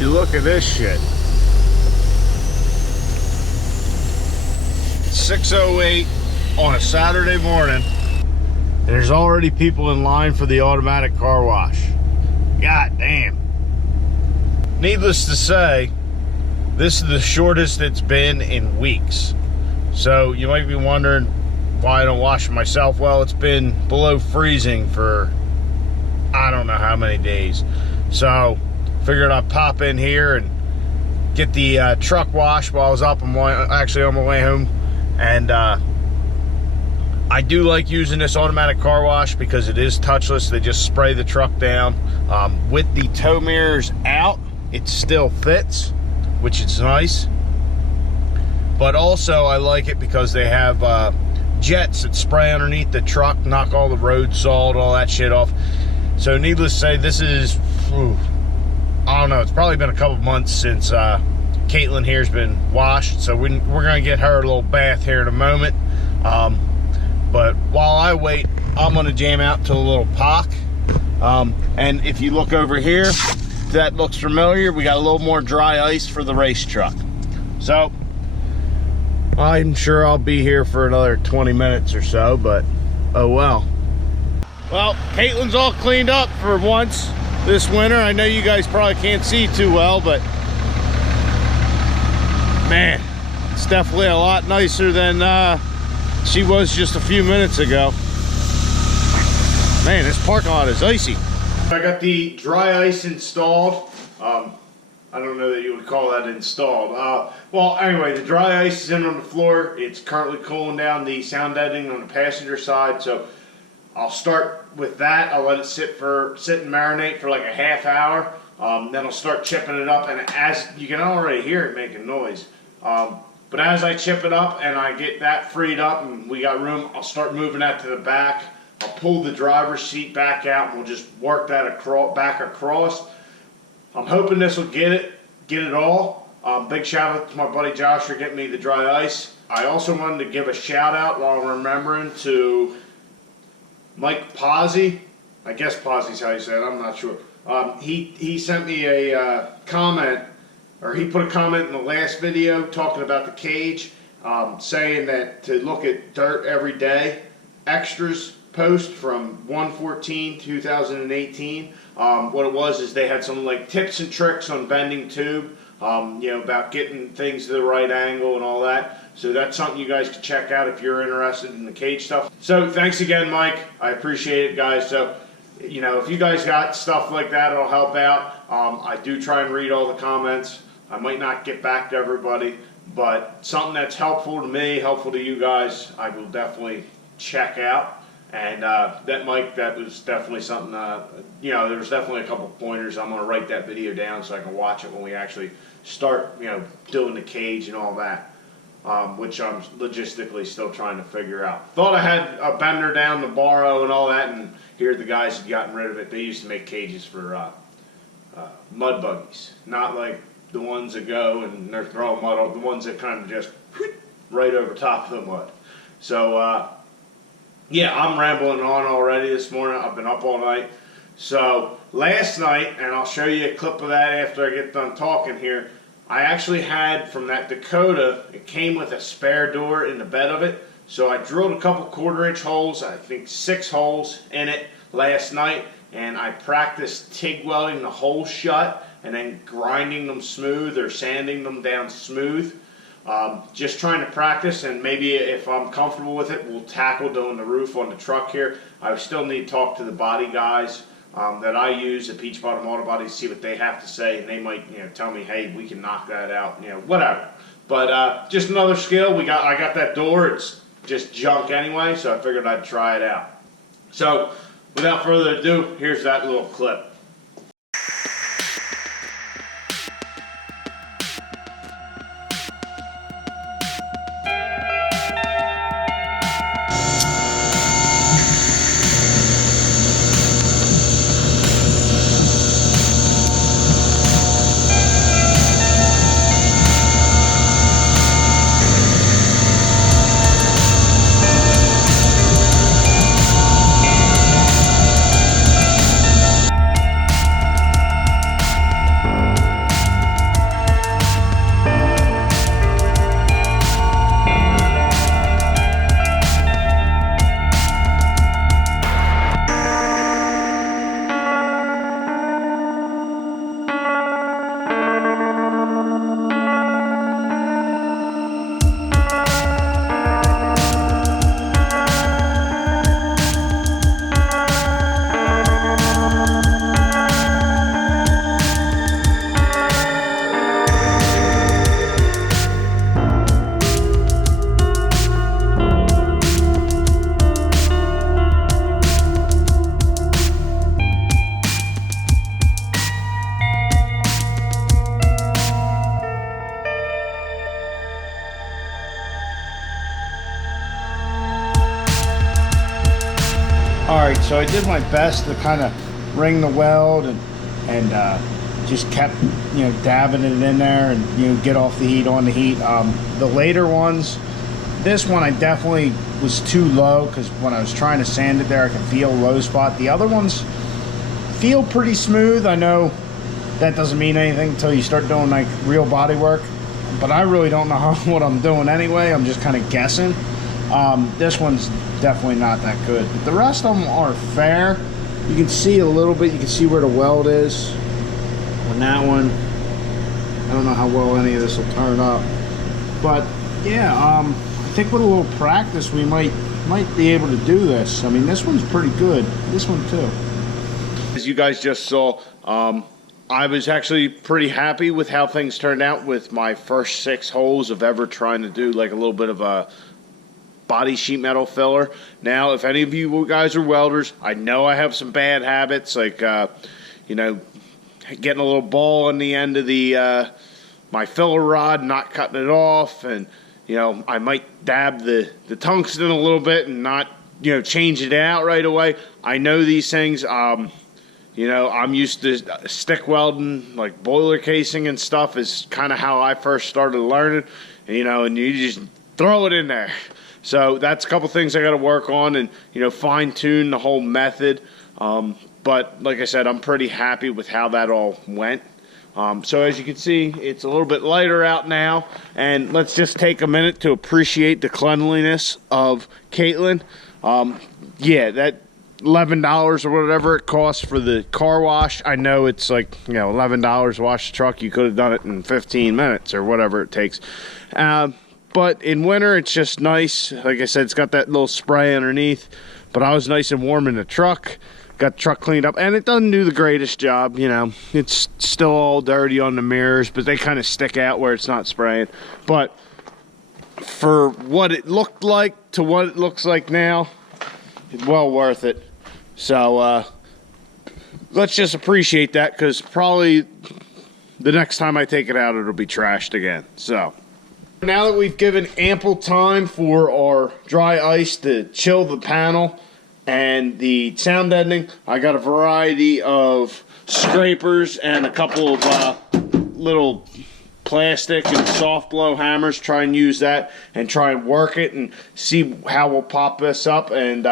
You look at this shit. 6:08 on a Saturday morning, and there's already people in line for the automatic car wash. God damn. Needless to say, this is the shortest it's been in weeks. So you might be wondering why I don't wash it myself. Well, it's been below freezing for I don't know how many days. So figured I'd pop in here and get the truck washed while I was up. I'm actually on my way home. And I do like using this automatic car wash because it is touchless. They just spray the truck down. With the tow mirrors out, it still fits, which is nice. But also I like it because they have jets that spray underneath the truck, knock all the road salt, all that shit off. So needless to say, this is, I don't know, it's probably been a couple months since Caitlin here's been washed. So we're gonna get her a little bath here in a moment. But while I wait, I'm gonna jam out to a little park. And if you look over here, if that looks familiar, we got a little more dry ice for the race truck. So I'm sure I'll be here for another 20 minutes or so, but oh well. Well, Caitlin's all cleaned up for once this winter. I know you guys probably can't see too well, but man, it's definitely a lot nicer than she was just a few minutes ago. Man, this parking lot is icy. I got the dry ice installed. I don't know that you would call that installed. Well, anyway, the dry ice is in on the floor. It's currently cooling down the sound deadening on the passenger side. So I'll start with that. I'll let it sit and marinate for like a half hour. Then I'll start chipping it up, and as you can already hear it making noise. But as I chip it up and I get that freed up and we got room, I'll start moving that to the back. I'll pull the driver's seat back out and we'll just work that back across. I'm hoping this will get it all. Big shout out to my buddy Josh for getting me the dry ice. I also wanted to give a shout out while I'm remembering to Mike Pozzi. I guess Pozzi's how you say it, I'm not sure. He sent me a comment, or he put a comment in the last video talking about the cage, saying that to look at dirt every day. Extras post from 1/14/2018. What it was is they had some like tips and tricks on bending tube, you know, about getting things to the right angle and all that. So that's something you guys can check out if you're interested in the cage stuff. So thanks again, Mike. I appreciate it, guys. So, you know, if you guys got stuff like that, it'll help out. I do try and read all the comments. I might not get back to everybody, but something that's helpful to me, helpful to you guys, I will definitely check out. And that Mike, that was definitely something, you know, there was definitely a couple pointers. I'm going to write that video down so I can watch it when we actually start, you know, doing the cage and all that, which I'm logistically still trying to figure out. Thought I had a bender down to borrow and all that, and here the guys had gotten rid of it. They used to make cages for mud buggies, not like the ones that go and they're throwing mud off, the ones that kind of just right over top of the mud. So, yeah, I'm rambling on already this morning. I've been up all night. So last night, and I'll show you a clip of that after I get done talking here, I actually had from that Dakota, it came with a spare door in the bed of it. So I drilled a couple 1/4-inch holes, I think 6 holes in it last night, and I practiced TIG welding the holes shut and then grinding them smooth or sanding them down smooth. Just trying to practice, and maybe if I'm comfortable with it, we'll tackle doing the roof on the truck here. I still need to talk to the body guys that I use at Peach Bottom Auto Body to see what they have to say, and they might, you know, tell me, hey, we can knock that out, you know, whatever. But just another skill. I got that door. It's just junk anyway, so I figured I'd try it out. So without further ado, here's that little clip. So I did my best to kind of ring the weld and just kept, you know, dabbing it in there and, you know, get off the heat, on the heat. The later ones, this one I definitely was too low, because when I was trying to sand it there, I could feel a low spot. The other ones feel pretty smooth. I know that doesn't mean anything until you start doing like real body work, but I really don't know what I'm doing anyway. I'm just kind of guessing. This one's definitely not that good, but the rest of them are fair. You can see a little bit, you can see where the weld is on that one. I don't know how well any of this will turn up, but yeah, I think with a little practice we might be able to do this. I mean, this one's pretty good, this one too. As you guys just saw, I was actually pretty happy with how things turned out with my first 6 holes of ever trying to do like a little bit of a body sheet metal filler. Now, if any of you guys are welders, I know I have some bad habits, like you know, getting a little ball on the end of the my filler rod, not cutting it off, and you know, I might dab the tungsten a little bit and not, you know, change it out right away. I know these things. You know, I'm used to stick welding, like boiler casing and stuff is kind of how I first started learning, you know, and you just throw it in there. So that's a couple things I got to work on and, you know, fine tune the whole method. But like I said, I'm pretty happy with how that all went. So as you can see, it's a little bit lighter out now, and let's just take a minute to appreciate the cleanliness of Caitlin. Yeah, that $11 or whatever it costs for the car wash. I know it's like, you know, $11 to wash the truck. You could have done it in 15 minutes or whatever it takes. But in winter, it's just nice. Like I said, it's got that little spray underneath, but I was nice and warm in the truck. Got the truck cleaned up, and it doesn't do the greatest job, you know. It's still all dirty on the mirrors, but they kind of stick out where it's not spraying. But for what it looked like to what it looks like now, it's well worth it. So let's just appreciate that, because probably the next time I take it out, it'll be trashed again. So now that we've given ample time for our dry ice to chill the panel and the sound deadening, I got a variety of scrapers and a couple of little plastic and soft blow hammers. Try and use that and try and work it and see how we'll pop this up and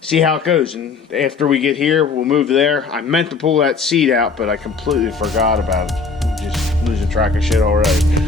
see how it goes. And after we get here, we'll move there. I meant to pull that seat out, but I completely forgot about it. I'm just losing track of shit already.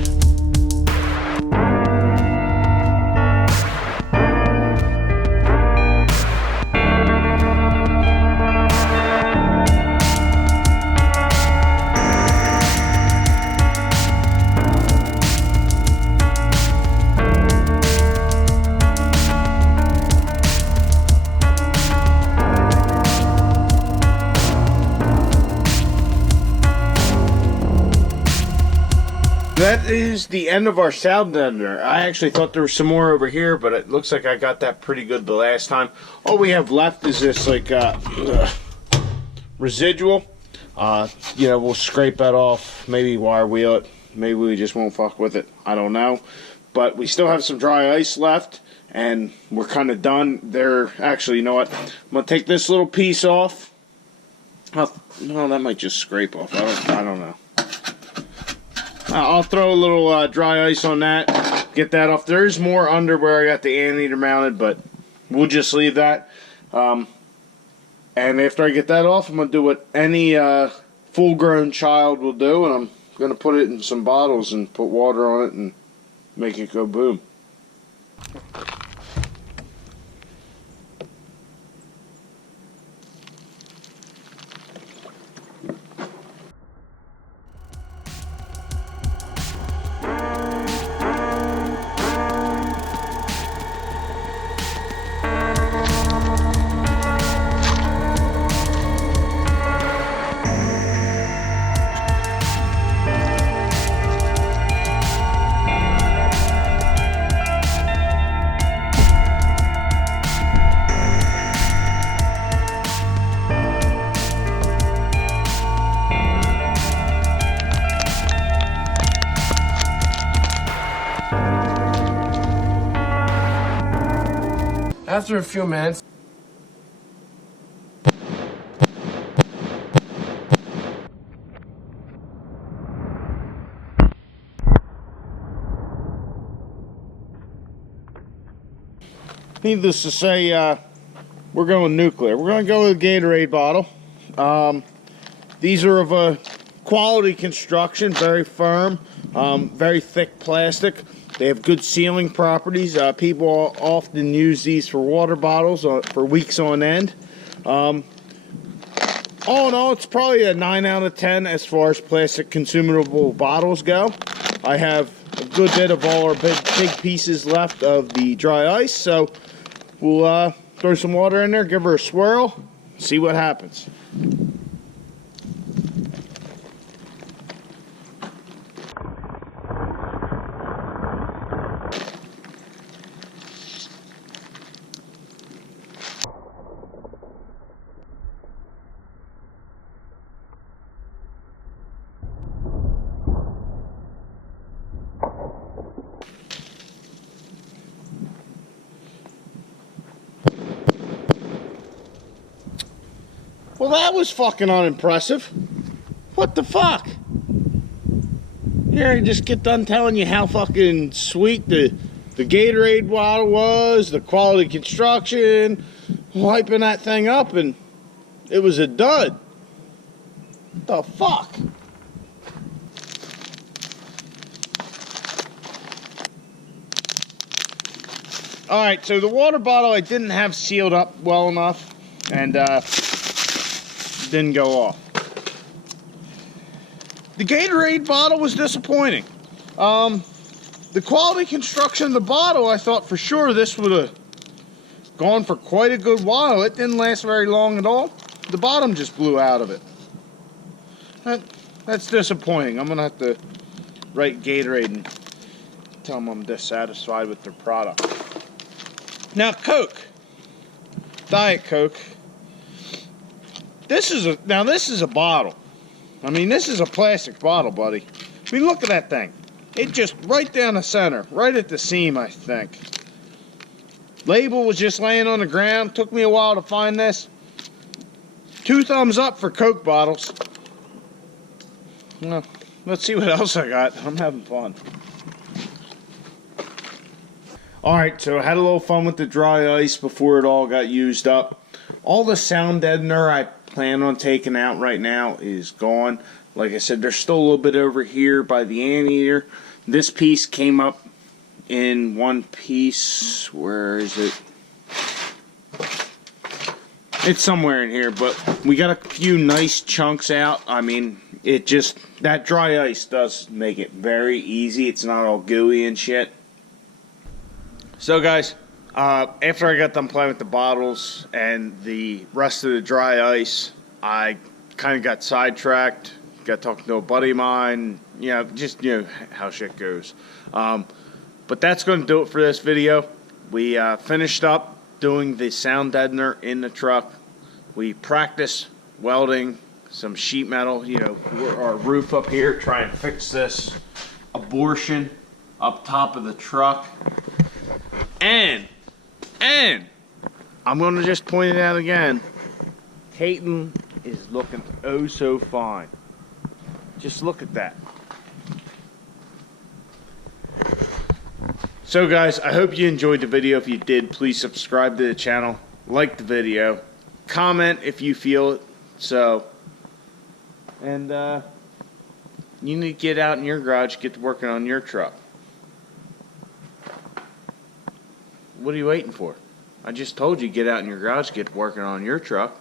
That is the end of our sound deadener. I actually thought there was some more over here, but it looks like I got that pretty good the last time. All we have left is this like residual. You know, we'll scrape that off, maybe wire wheel it, maybe we just won't fuck with it, I don't know. But we still have some dry ice left, and we're kind of done. Actually, you know what, I'm gonna take this little piece off. No, that might just scrape off, I don't know. I'll throw a little dry ice on that, get that off. There's more under where I got the anteater mounted, but we'll just leave that. And after I get that off, I'm going to do what any full-grown child will do, and I'm going to put it in some bottles and put water on it and make it go boom. After a few minutes, needless to say, we're going nuclear. We're going to go with a Gatorade bottle. These are of a quality construction, very firm, very thick plastic. They have good sealing properties. People often use these for water bottles for weeks on end. All in all, it's probably a 9 out of 10 as far as plastic consumable bottles go. I have a good bit of all our big pieces left of the dry ice, so we'll throw some water in there, give her a swirl, see what happens. Well, that was fucking unimpressive. What the fuck? Here, I just get done telling you how fucking sweet the Gatorade bottle was, the quality construction, hyping that thing up, and it was a dud. What the fuck? Alright, so the water bottle I didn't have sealed up well enough, and didn't go off. The Gatorade bottle was disappointing. The quality construction of the bottle, I thought for sure this would have gone for quite a good while. It didn't last very long at all. The bottom just blew out of it. That's disappointing. I'm gonna have to write Gatorade and tell them I'm dissatisfied with their product. Now Coke, Diet Coke. This is a bottle. I mean, this is a plastic bottle, buddy. I mean, look at that thing. It just right down the center, right at the seam, I think. Label was just laying on the ground. Took me a while to find this. 2 thumbs up for Coke bottles. Well, let's see what else I got. I'm having fun. Alright, so I had a little fun with the dry ice before it all got used up. All the sound deadener I plan on taking out right now is gone. Like I said, there's still a little bit over here by the anteater. This piece came up in one piece. Where is it? It's somewhere in here, but we got a few nice chunks out. I mean, that dry ice does make it very easy. It's not all gooey and shit. So guys, after I got done playing with the bottles and the rest of the dry ice, I kind of got sidetracked, got talking to a buddy of mine, just how shit goes. But that's going to do it for this video. We finished up doing the sound deadener in the truck. We practiced welding some sheet metal, our roof up here, try and fix this abortion up top of the truck. And I'm going to just point it out again. Peyton is looking oh so fine. Just look at that. So guys, I hope you enjoyed the video. If you did, please subscribe to the channel, like the video, comment if you feel it so. And you need to get out in your garage, get to working on your truck. What are you waiting for? I just told you get out in your garage, get working on your truck.